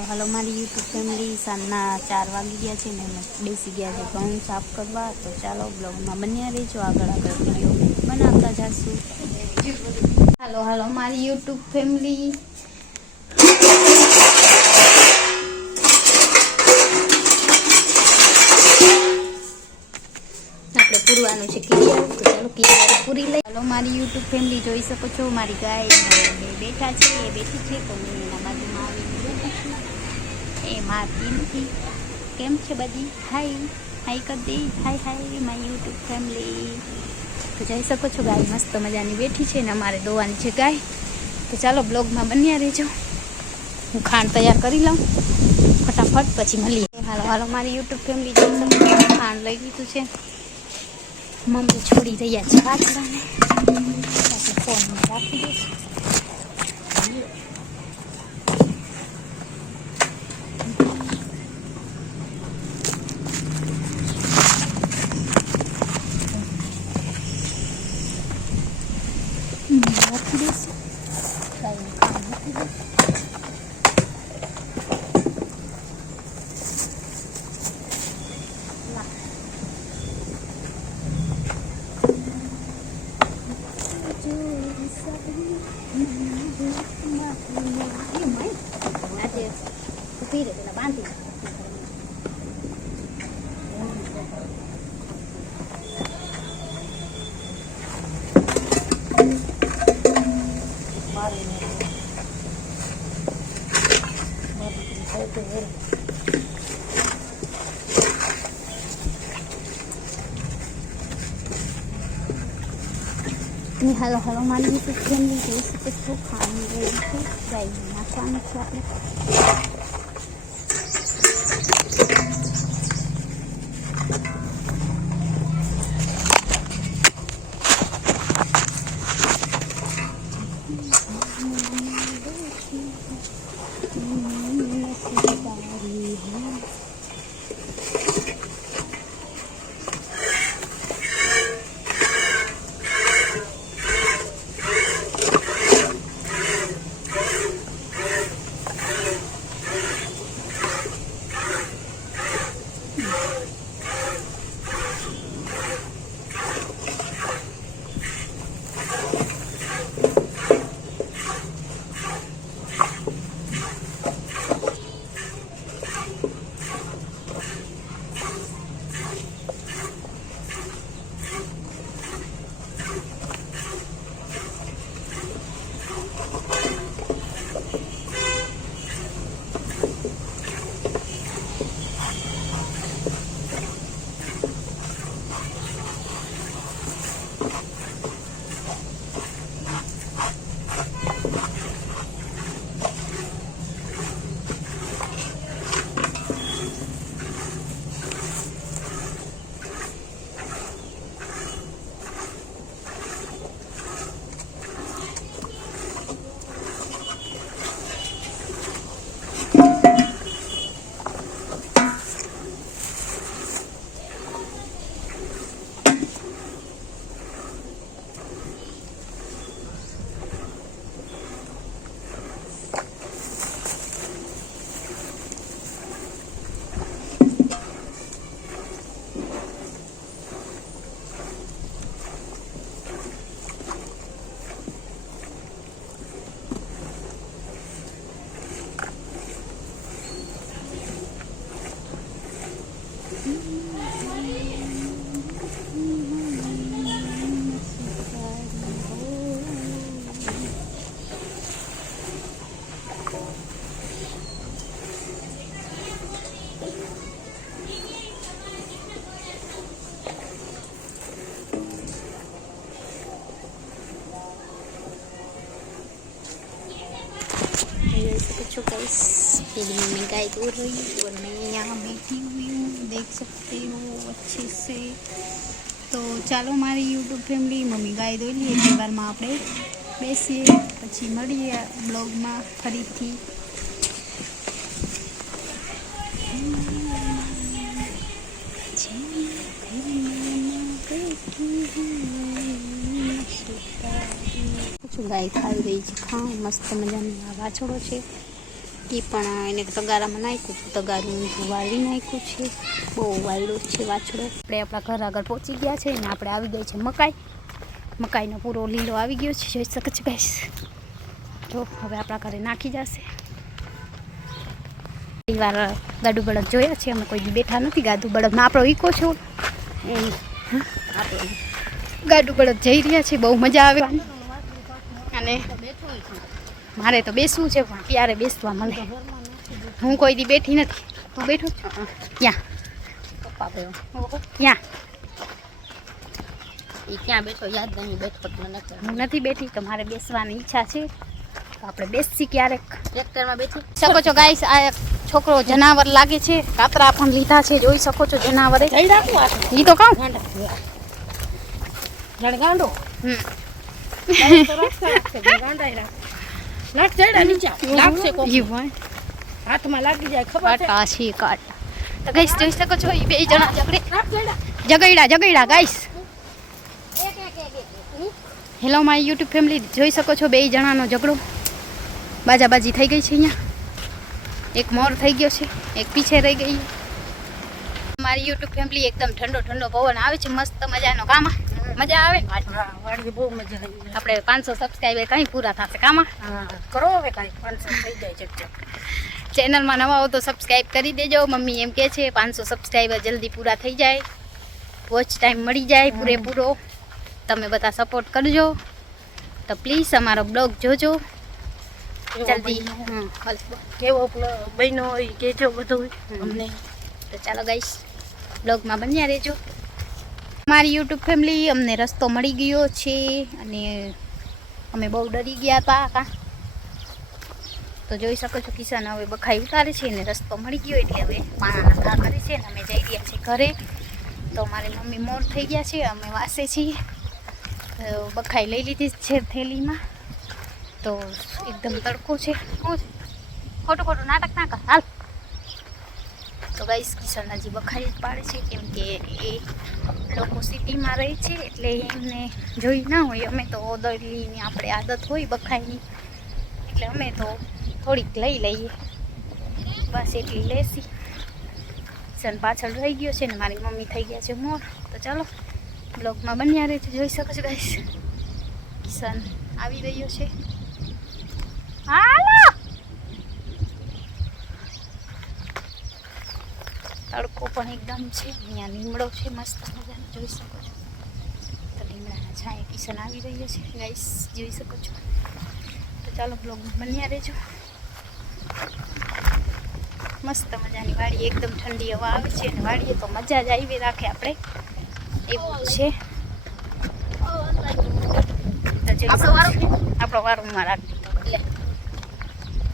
હાલો મારી YouTube family, સાંજના 4 વાગી ગયા છે ને બેસી ગયા છે ઘઉં સાફ કરવા. તો ચાલો બ્લોગમાં બન્યા રહેજો, આગળ વિડીયો બનાવતા જશું. હાલો મારી યુટ્યુબ ફેમિલી, આપણે પૂરવાનું છે ક્લિયર. તો ચાલો ક્લિયર પૂરી લઈ. હાલો મારી યુટ્યુબ ફેમિલી, જોઈ શકો છો મારી ગાય બેઠા છે, એ બેઠી છે તો મેં એના બાજુમાં આવીને બેઠી છું. એ મારતી નથી. કેમ છે બધી? હાઈ કરી દઈ. હાય મારી યુટ્યુબ ફેમિલી. તો જઈ શકો છો ગાય મસ્ત મજાની બેઠી છે ને અમારે દોવાની છે ગાય. તો ચાલો બ્લોગમાં બન્યા રહેજો. હું ખાંડ તૈયાર કરી લઉં ફટાફટ, પછી મળીએ. હાલો મારી યુટ્યુબ ફેમિલી, જોઈ શકો છો ખાંડ લઈ લીધું છે. મમ્મી છોડી રહ્યા છે પાછળને, આપણે ફોનમાં રાખી દઈશું. રાખી દઈશું ગાયનું ખાંડ મૂકી દઈશું. ઉભી રહે પેલા બાંધી હાલો મારી યુટ્યુબ ફેમિલી, જોઈ શકો છો ખાવાનું રેડી છે. ગાયને નાખવાનું છે આપણે. बच्चों गाइस, मेरी मम्मी गाय दूर रही और मैं यहाँ बैठी हुई हूँ, देख सकते हो अच्छे से. तो ચાલો મારી યુટ્યુબ ફેમિલી, મમ્મી ગાય દોઈ લઈએ એટલે વારમાં આપણે બેસીએ, પછી મળીએ બ્લોગમાં ફરીથી. ગાય ખાઈ રહી છે ખાં, મસ્ત મજાની આ વાછડો છે. એ પણ એને તગારામાં નાખ્યું છે, તગારું વાળી નાખ્યું છે, બહુ વાયડો છે વાછડો. આપણે આપણા ઘર આગળ પહોંચી ગયા છે ને આપણે આવી ગઈ છે મકાઈ. મકાઈનો પૂરો લીલો આવી ગયો છે, જોઈ શકો છો ગાઈસ. જો હવે આપણા ઘરે નાખી જશે. એ વાર ગાડું બળદ જોયા છે અમે, કોઈ દી બેઠા નથી ગાડું બળદમાં. આપણો ઈકો છો ગાડું બળદ જઈ રહ્યા છે, બહુ મજા આવે. અને મારે તો બેસવું છે પણ ક્યારે બેસવા મળે. હું કોઈ દી બેઠી નથી. તું બેઠો ક્યાં? ક્યાં ક્યાં બેઠો યાદ નહીં, બેઠો હું નથી બેઠી. તો મારે બેસવાની ઈચ્છા છે, તો આપણે બેસી ક્યારેક. ટ્રેક્ટરમાં બેઠી શકો છો ગાઈસ. આ છોકરો જનાવર લાગે છે, કાતરા પણ લીધા છે, જોઈ શકો છો જનાવરે. ઈ તો કહું ગાંડો હાથમાં લાગી જાય ખબર છે. કાટા તો ગાઈસ જોઈ શકો છો, એ બે જણા જગડ્યા guys. Hello my YouTube family, જોઈ શકો છો બે જણાનો ઝઘડો, બાજાબાજી થઈ ગઈ છે. અહીંયા એક મોર થઈ ગયો છે, એક પીછે રહી ગઈ. મારી યુટ્યુબ ફેમિલી એકદમ ઠંડો ઠંડો પવન આવે છે, મસ્ત મજાનો. કામાં મજા આવે. બહુ મજા આવી. આપણે 500 સબસ્ક્રાઈબર કઈ પૂરા થશે કામાં. કરો હવે કાંઈ 500 થઈ જાય છે. ચેનલમાં નવા હો તો સબસ્ક્રાઈબ કરી દેજો. મમ્મી એમ કહે છે 500 સબસ્ક્રાઈબર જલ્દી પૂરા થઈ જાય, વોચ ટાઈમ મળી જાય પૂરેપૂરો. તમે બધા સપોર્ટ કરજો. તો પ્લીઝ અમારો બ્લોગ જોજો જલ્દી. કેવો બહેનો હોય કહેજો બધું અમને. તો ચાલો ગાઈસ, બ્લોગમાં બન્યા રહેજો. મારી યુટ્યુબ ફેમિલી, અમને રસ્તો મળી ગયો છે અને અમે બહુ ડરી ગયા હતા. તો જોઈ શકો છો કિશન હવે બખાઈ ઉતારે છે ને રસ્તો મળી ગયો એટલે હવે પાણાના ઘા કરે છે ને અમે જઈ રહ્યા છીએ ઘરે. તો મારી મમ્મી મોર થઈ ગયા છે, અમે વાસે છીએ. બખાઈ લઈ લીધી છે થેલીમાં. તો એકદમ તડકો છે. ખોટું ખોટું નાટક ના કર હાલ. તો ગાઈસ કિશન હજી બખાઈ જ પાડે છે, કેમ કે એ લોકો સિટીમાં રહે છે એટલે એમને જોઈ ના હોય. અમે તો ઓદળીની આપણે આદત હોય બખાઈની, એટલે અમે તો થોડીક લઈ લઈએ, બસ એટલી લેસી. કિશન પાછળ રહી ગયો છે ને મારી મમ્મી થઈ ગયા છે મોર. તો ચાલો બ્લોગમાં બન્યા રહે છે, જોઈ શકો છો ગાઈસ. કિશન આવી રહ્યો છે. હાલો તડકો પણ એકદમ છે. અહીંયા લીમડો છે મસ્ત મજાનો, જોઈ શકો છો. તો લીમડાના છાંયે કિશન આવી રહ્યો છે ગાઈસ, જોઈ શકો છો. તો ચાલો બ્લોગમાં બન્યા રહેજો. મસ્ત મજાની વાડી, એકદમ ઠંડી હવા આવે છે અને વાડીએ તો મજા જ આવી રાખે આપણે, એવું છે. આપણો વારંવાર રાખજો.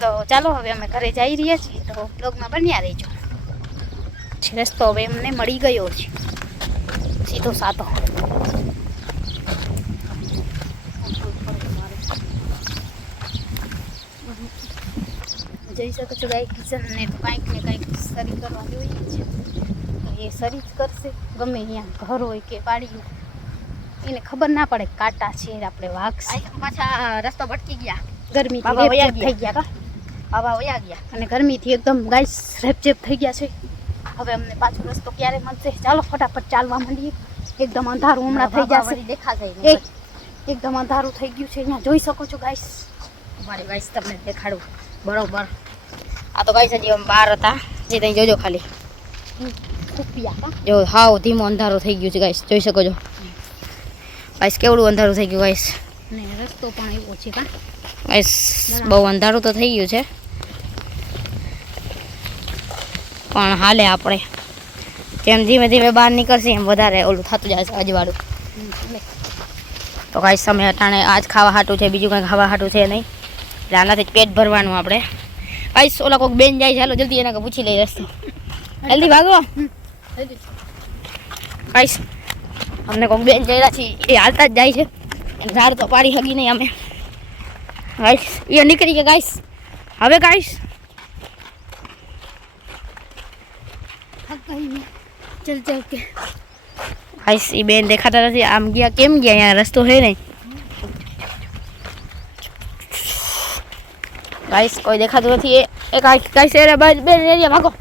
તો ચાલો હવે અમે ઘરે જઈ રહ્યા છીએ, તો બ્લોગમાં બન્યા રહેજો. રસ્તો હવે એમને મળી ગયો છે, સીધો સાધો. જોઈ શકો છો ગાય કિશનને તો કંઈક ને કંઈક સરી કરવા જોઈએ છે. તો એ સરી જ કરશે, ગમે અહીંયા ઘર હોય કે વાડી. એને ખબર ના પડે કાંટા છે આપણે વાઘ. પાછા રસ્તો ભટકી ગયા, ગરમીથી રેપઝેપ થઈ ગયા. બાબા વયા ગયા અને ગરમીથી એકદમ ગાઈસ રેપઝેપ થઈ ગયા છે. હવે અમને પાછો રસ્તો ક્યારે મળશે? ચાલો ફટાફટ ચાલવા માંડીએ. એકદમ અંધારું હમણાં થઈ જશે, દેખાશે. એકદમ અંધારું થઈ ગયું છે અહીંયા, જોઈ શકો છો ગાઈસ. મારી ગાઈસ તમને દેખાડું બરોબર. આ તો ગાઈસ હજી બહાર હતા, જે ત્યાં જોજો ખાલી જો હાવ ધીમો અંધારો થઈ ગયું છે ગાઈસ, જોઈ શકો છો ગાઈસ કેવડું અંધારું થઈ ગયું ગાઈસ. અને રસ્તો પણ એવો છે કા ગાઈસ, બહુ અંધારું તો થઈ ગયું છે પણ હાલે. આપણે જેમ ધીમે ધીમે બહાર નીકળશે એમ વધારે ઓલું થતું જાય છે અજવાળું. તો ગાઈસ અમે અટાણે આજ ખાવા હાટું છે, બીજું કંઈ ખાવા હાટું છે નહીં, એટલે આનાથી જ પેટ ભરવાનું આપણે. ગાઈસ ઓલા કોઈક બેન જાય છે, હાલો જલ્દી એના પૂછી લઈ રસ્તો, જલ્દી ભાગો. ગાઈસ અમને કોઈક બેન જઈ છે, એ હાલતા જ જાય છે, ઝાડ તો પાડી હગી નહીં અમે. ગાઈસ એ નીકળી ગયા ગાઈસ. હવે ગાઈસ ચલ ચલ કે ગાઈસ એ બેન દેખાતા નથી, આમ ગયા કેમ ગયા? અહીંયા રસ્તો છે નહીં ગાઈસ, કોઈ દેખાતું નથી. એ એ કાઈ શેરે બે એરિયા ભાગો.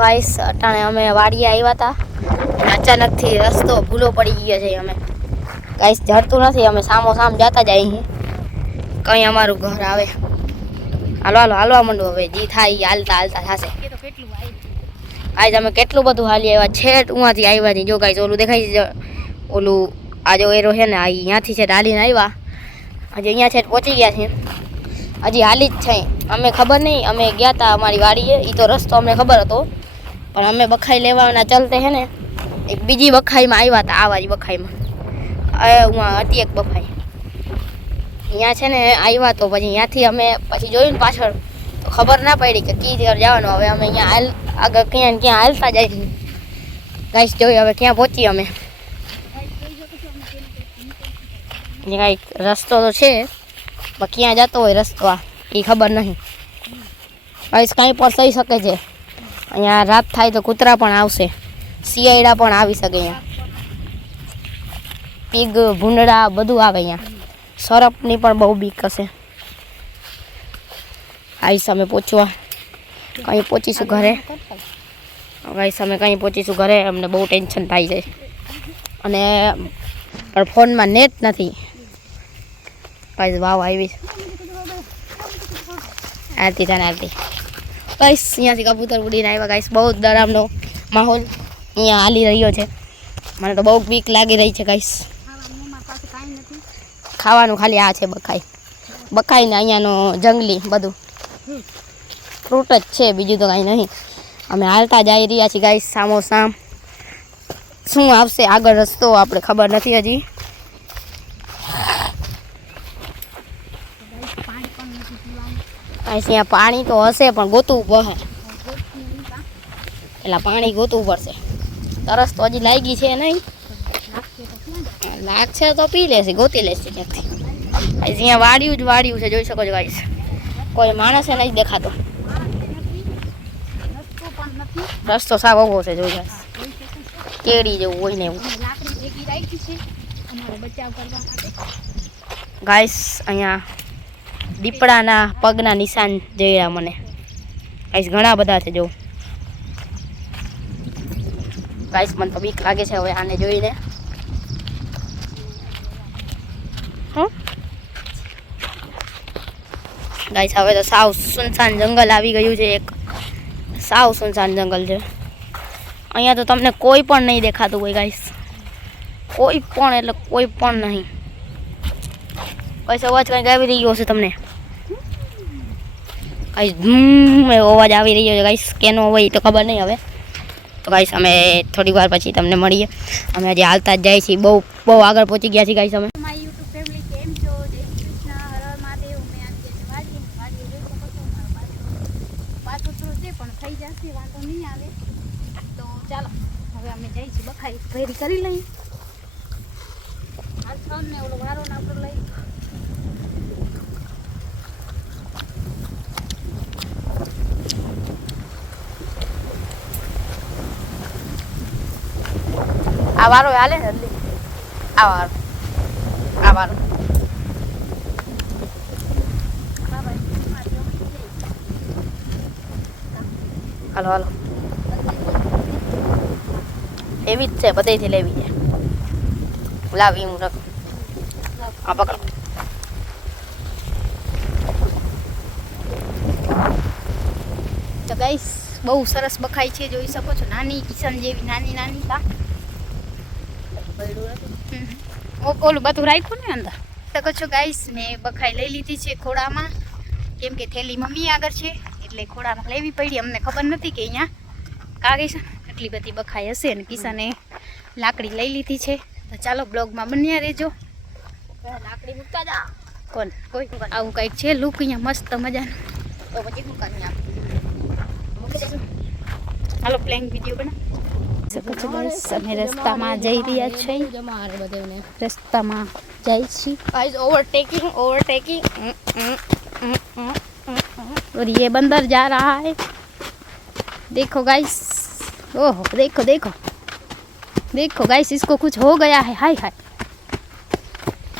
ગાઈસ અટાણે અમે વાડીએ આવ્યા હતા અને અચાનકથી રસ્તો ભૂલો પડી ગયો છે. અમે ગાઈસ જડતું નથી, અમે સામો સામ જતા જ અહીં કંઈ અમારું ઘર આવે. હાલવા માંડો હવે, જી થાય હાલતા થશે. ગાઈસ અમે કેટલું બધું હાલી આવ્યા, છેટ ઉहाँથી આવ્યા છીએ. જો ગાઈસ ઓલું દેખાય છે, ઓલું આ જો એરો છે ને, આ અહીંયાથી છેટ હાલીને આવ્યા, હજી અહીંયા છેટ પહોંચી ગયા છીએ. હજી હાલી જ છે. અમે ખબર નહીં, અમે ગયા હતા અમારી વાડીએ, એ તો રસ્તો અમને ખબર હતો, પણ અમે બખાઈ લેવાના ચલતે છે ને એક બીજી બખાઈમાં આવ્યા હતા. આ વાળી બખાઈમાં હું હતી એક બખાઈ, અહીંયા છે ને આવ્યા. તો પછી અહીંયાથી અમે પછી જોયું ને પાછળ, તો ખબર ના પડી કે કી જગ્યાએ જવાનું. હવે અમે અહીંયા આગળ ક્યાં ને ક્યાં હાલતા જાય છે. ગાઈસ જોયું હવે ક્યાં પહોંચી અમે. કાંઈક રસ્તો તો છે, પણ ક્યાં જતો હોય રસ્તો આ એ ખબર નહીં. ગાઈસ કાંઈ પણ થઈ શકે છે. અહીંયા રાત થાય તો કૂતરા પણ આવશે, શિયાળા પણ આવી શકે. અહીંયા પીગ ભૂંડડા બધું આવે. અહીંયા સરપની પણ બહુ બીક હશે. ગાઈસ અમે કંઈ પહોંચીશું ઘરે. ગાઈસ અમે કંઈ પહોંચીશું ઘરે. અમને બહુ ટેન્શન થાય છે અને પણ ફોનમાં નેટ નથી. ગાઈસ વાવ આવી છે. આરતી થાય આરતી. ગાઈસ અહીંયાથી કબૂતર ઉડીને આવ્યા. ગાઈસ બહુ ડરામનો માહોલ અહીંયા હાલી રહ્યો છે. મને તો બહુ બીક લાગી રહી છે. ગાઈસ ખાવાનું ખાલી આ છે બખાઈ ને અહીંયાનો જંગલી બધું ફ્રૂટ જ છે, બીજું તો કાંઈ નહીં. અમે હાલતા જઈ રહ્યા છીએ. ગાઈસ સામો સામ શું આવશે આગળ રસ્તો આપણે ખબર નથી હજી. અહીંયા પાણી તો હશે પણ ગોતવું પડે, એટલે પાણી ગોતવું પડશે. તરસ તો હજી લાગી છે નહીં, લાગશે તો પી લેશે, ગોતી લેશે ક્યાંકથી. અહીંયા વાડિયું છે, જોઈ શકો છો ગાઈસ. કોઈ માણસ નહીં દેખાતો, રસ્તો સાવ ઊભો છે. જોઈ ગાઈસ કેડી જેવું હોય ને એવું. ગાઈસ અહીંયા દીપડાના પગના નિશાન જોયા મને. ગાઈસ ઘણા બધા છે. જો ગાઈસ મને તો બીક લાગે છે હવે આને જોઈને. ગાઈસ હવે તો સાવ સુનસાન જંગલ આવી ગયું છે. એક સાવ સુનસાન જંગલ છે. અહીંયા તો તમને કોઈ પણ નહીં દેખાતું હોય ગાઈસ, કોઈ પણ, એટલે કોઈ પણ નહીં. ગાઈસ અવાજ કંઈક આવી રહ્યો છે તમને. ગાઈસ એવો અવાજ આવી રહ્યો છે. ગાઈસ કેનો હોય તો ખબર નહીં હવે. તો ગાઈસ અમે થોડી વાર પછી તમને મળીએ. અમે હજી હાલતા જ જાય છીએ, બહુ આગળ પહોંચી ગયા છીએ ગાઈસ અમે. મારી યુટ્યુબ ફેમિલી કેમ છો? જય શ્રી કૃષ્ણ, હર હર મહાદેવ. મેં આજે વાડીએ જોઈ શકો છો, મારો પાછો થોડો છે પણ થઈ જશે, વાંધો નહીં આવે. તો ચાલો હવે અમે જઈ છીએ બખાઈ ભેરી કરી લઈએ. હાલ છ ને ઓલો વારો ને આપણો લઈ. આ વારો હાલે ને જલ્દી. આ વારો હાલો એવી જ છે, બધેથી લેવી છે. લાવી હું રખ. આ પકડો. તો ગાઈસ બહુ સરસ બખાઈ છે, જોઈ શકો છો. નાની કિશન જેવી નાની કા ઓલું બધું રાખ્યું ને અંદર. શકો છો ગાઈસ મેં બખાઈ લઈ લીધી છે ખોડામાં, કેમ કે થેલી મમ્મી આગળ છે એટલે ખોડામાં લેવી પડી. અમને ખબર નથી કે અહીંયા કાગી છે કેટલી બધી બખાઈ હશે અને કિસાને લાકડી લઈ લીધી છે. તો ચાલો બ્લોગમાં બન્યા રહેજો. લાકડી મૂકતા જા. કોણ કોઈ આવું કંઈક છે લુક અહીંયા મસ્ત મજાનું. તો પછી શું કરી મૂકી દેશું. હાલો પ્લેન વિડીયો બનાવ. અમે રસ્તામાં જઈ રહ્યા છીએ. જમારે બધાને રસ્તામાં જાય છીએ. गाइस ओवरटेकिंग और ये बंदर जा रहा है. देखो गाइस. ओहो देखो देखो देखो गाइस इसको कुछ हो गया है. हाय हाय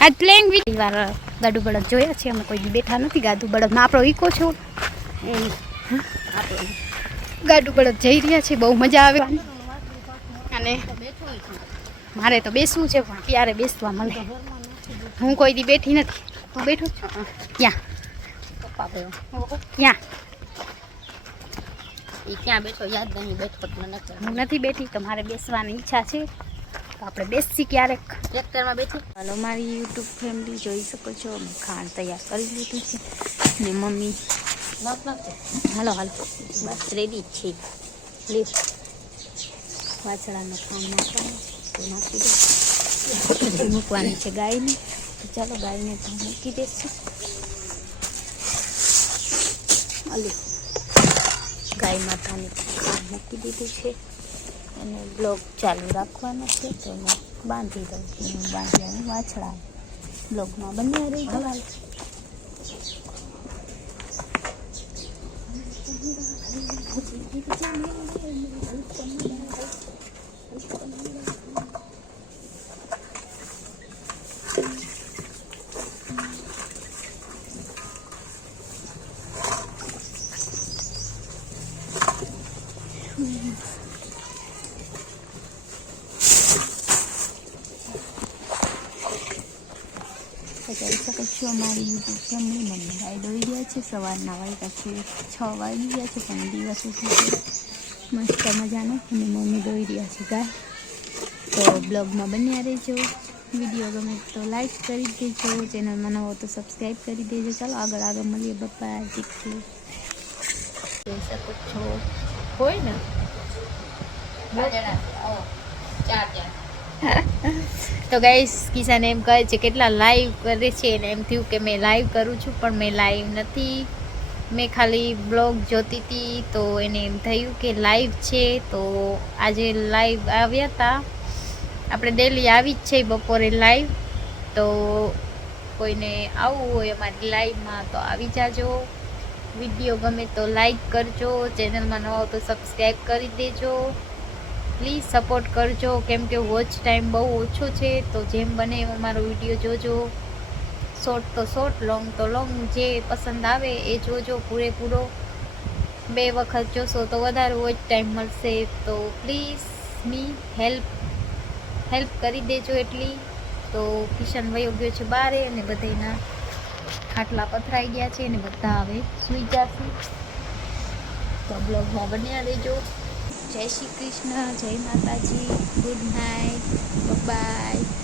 आज પ્લેન વાર ગાડું બળદ જોયા છે અમે કોઈ બેઠા નથી ગાડું બળદમાં આપણો ઈકો છો ગાડું બળદ જઈ રહ્યા છે બહુ મજા આવે અને મારે તો બેસવું છે પણ ક્યારે બેસવા મળે હું કોઈ દી બેઠી નથી તું બેઠો છો ક્યાં ક્યાં એ ક્યાં બેઠો યાદ નહીં બેઠો તો નથી હું નથી બેઠી તો મારે બેસવાની ઈચ્છા છે તો આપણે બેસી ક્યારેક ટ્રેક્ટરમાં બેઠી હાલો મારી યુટ્યુબ ફેમિલી જોઈ શકો છો અમે ખાંડ તૈયાર કરી લીધું છે ને મમ્મી હાલો હાલો બસ રેડી જ છે લે વાછડાનો ખાંડ નાખવાનો તો નાખી દે પછી મૂકવાની છે ગાયને તો ચાલો ગાયને તો મૂકી દઈશું અલી ગાય માતાને ખાંડ મૂકી દીધું છે અને બ્લોગ ચાલુ રાખવાનો છે તો એને બાંધી દઉં બાંધવાનું વાછડા બ્લોગમાં બન્યા રહી જવાનું જોઈ શકો છો અમારી યુટ્યુબ ફેમિલી મમ્મી ગાય દોઈ ગયા છે સવારના વાગ્યા છે 6 વાગી ગયા છે પણ દિવસ ઉઠી છે મસ્ત મજાનો અને મમ્મી દોઈ રહ્યા છે ગાય તો બ્લોગમાં બન્યા રહેજો વિડીયો ગમે તો લાઈક કરી દેજો ચેનલમાં નવો તો સબસ્ક્રાઈબ કરી દેજો ચાલો આગળ મળીએ બપ્પા શીખીએ જોઈ શકો છો હોય ને તો ગાઈસ કિસાન એમ કહે છે કેટલા લાઈવ કરે છે અને એમ થયું કે મેં લાઈવ કરું છું પણ મેં લાઈવ નથી મેં ખાલી બ્લોગ જોતી હતી તો એને એમ થયું કે લાઈવ છે તો આજે લાઈવ આવ્યા હતા આપણે ડેલી આવી જ છે બપોરે લાઈવ તો કોઈને આવવું હોય અમારી લાઈવમાં તો આવી જાજો વિડીયો ગમે તો લાઈક કરજો ચેનલમાં નવા તો સબસ્ક્રાઈબ કરી દેજો પ્લીઝ સપોર્ટ કરજો કેમ કે વોચ ટાઈમ બહુ ઓછો છે તો જેમ બને એવો મારો વિડીયો જોજો શોર્ટ તો શોર્ટ લોંગ તો લોંગ જે પસંદ આવે એ જોજો પૂરેપૂરો 2 વખત જોશો તો વધારે વોચ ટાઈમ મળશે તો પ્લીઝ મી હેલ્પ કરી દેજો એટલી તો કિશન વયો ગયો છે બારે અને બધાના ખાટલા પથરાઈ ગયા છે અને બધા હવે સૂઈ જશે તો બ્લોગમાં બન્યા રહેજો જય શ્રી કૃષ્ણ જય માતાજી ગુડ નાઇટ બાય